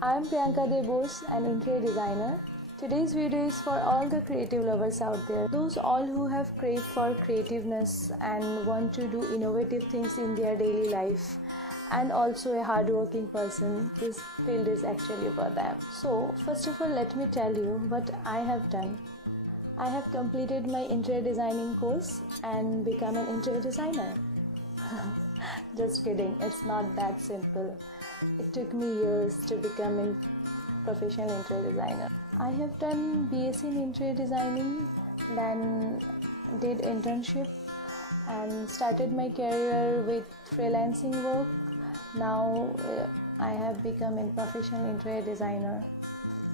I am Priyanka Debose, an interior designer. Today's video is for all the creative lovers out there, those all who have craved for creativeness and want to do innovative things in their daily life, and also a hardworking person. This field is actually for them. So, first of all, let me tell you what I have done. I have completed my interior designing course and become an interior designer. Just kidding, it's not that simple. It took me years to become a professional interior designer. I have done BSc in interior designing, then did internship and started my career with freelancing work. Now I have become a professional interior designer.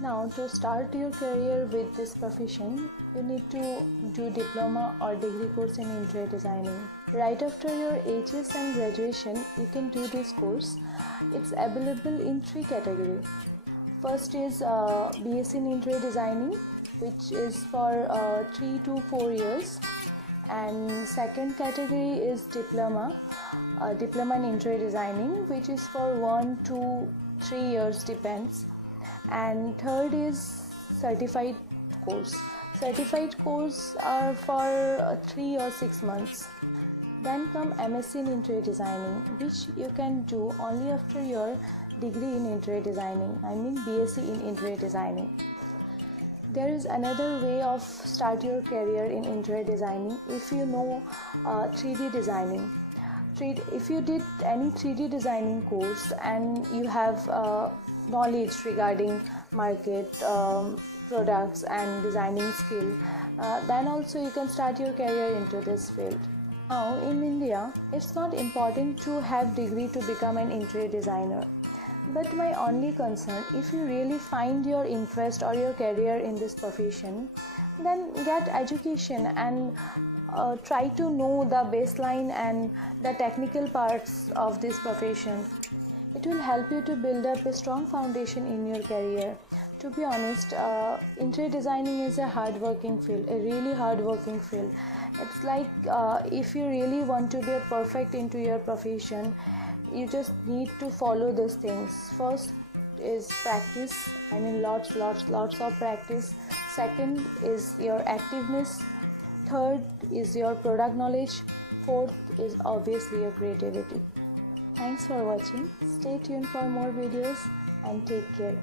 Now, to start your career with this profession, you need to do diploma or degree course in interior designing. Right after your HS and graduation, you can do this course. It's available in 3 categories. First is BSc in interior designing, which is for 3 to 4 years. And second category is diploma in interior designing, which is for 1 to 3 years, depends. And third is certified course. Certified course are for 3 or 6 months. Then come MSc in interior designing, which you can do only after your degree in interior designing. I mean BSc in interior designing. There is another way of start your career in interior designing if you know 3D designing. If you did any 3D designing course and you have knowledge regarding market, products and designing skill, then also you can start your career into this field. Now in India, it's not important to have degree to become an interior designer. But my only concern, if you really find your interest or your career in this profession, then get education and try to know the baseline and the technical parts of this profession. It will help you to build up a strong foundation in your career. To be honest, interior designing is a hardworking field, a really hardworking field. It's like if you really want to be perfect into your profession, you just need to follow these things. First is practice, I mean lots of practice. Second is your activeness. Third is your product knowledge. Fourth is obviously your creativity. Thanks for watching. Stay tuned for more videos and take care.